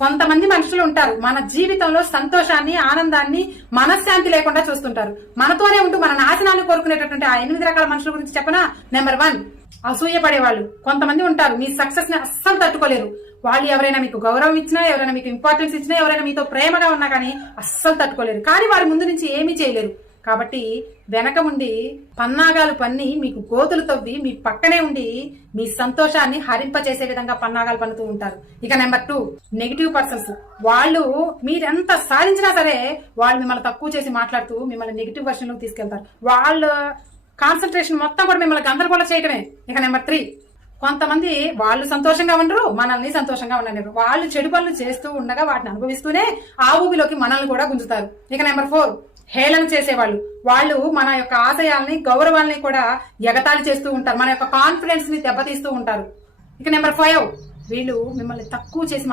కొంతమంది మనుషులు ఉంటారు మన జీవితంలో సంతోషాన్ని, ఆనందాన్ని, మనశ్శాంతి లేకుండా చూస్తుంటారు. మనతోనే ఉంటూ మన నాశనాన్ని కోరుకునేటటువంటి ఆ 8 రకాల మనుషుల గురించి చెప్పనా? నెంబర్ 1, అసూయపడేవాళ్ళు. కొంతమంది ఉంటారు మీ సక్సెస్ ని అస్సలు తట్టుకోలేరు. వాళ్ళు ఎవరైనా మీకు గౌరవం ఇచ్చినా, ఎవరైనా మీకు ఇంపార్టెన్స్ ఇచ్చినా, ఎవరైనా మీతో ప్రేమగా ఉన్నా కానీ అస్సలు తట్టుకోలేరు. కానీ వారి ముందు నుంచి ఏమీ చేయలేరు. కాబట్టి వెనక ఉండి పన్నాగాలు పన్ని మీకు గోతులు తవ్వి మీ పక్కనే ఉండి మీ సంతోషాన్ని హరింప చేసే విధంగా పన్నాగాలు పన్నుతూ ఉంటారు. ఇక నెంబర్ 2, నెగిటివ్ పర్సన్స్. వాళ్ళు మీరెంత సాధించినా సరే వాళ్ళు మిమ్మల్ని తక్కువ చేసి మాట్లాడుతూ మిమ్మల్ని నెగిటివ్ వర్షన్ లోకి తీసుకెళ్తారు. వాళ్ళ కాన్సన్ట్రేషన్ మొత్తం కూడా మిమ్మల్ని గందరగోళం చేయడమే. ఇక నెంబర్ 3, కొంతమంది వాళ్ళు సంతోషంగా ఉండరు, మనల్ని సంతోషంగా ఉండలేరు. వాళ్ళు చెడు పనులు చేస్తూ ఉండగా వాటిని అనుభవిస్తూనే ఆ ఊబిలోకి మనల్ని కూడా గుంజుతారు. ఇక నెంబర్ 4, హేళన చేసేవాళ్ళు. వాళ్ళు మన యొక్క ఆశయాల్ని, గౌరవాల్ని కూడా ఎగతాళి చేస్తూ ఉంటారు. మన యొక్క కాన్ఫిడెన్స్ ని దెబ్బతీస్తూ ఉంటారు. ఇక నెంబర్ 5, వీళ్ళు మిమ్మల్ని తక్కువ చేసి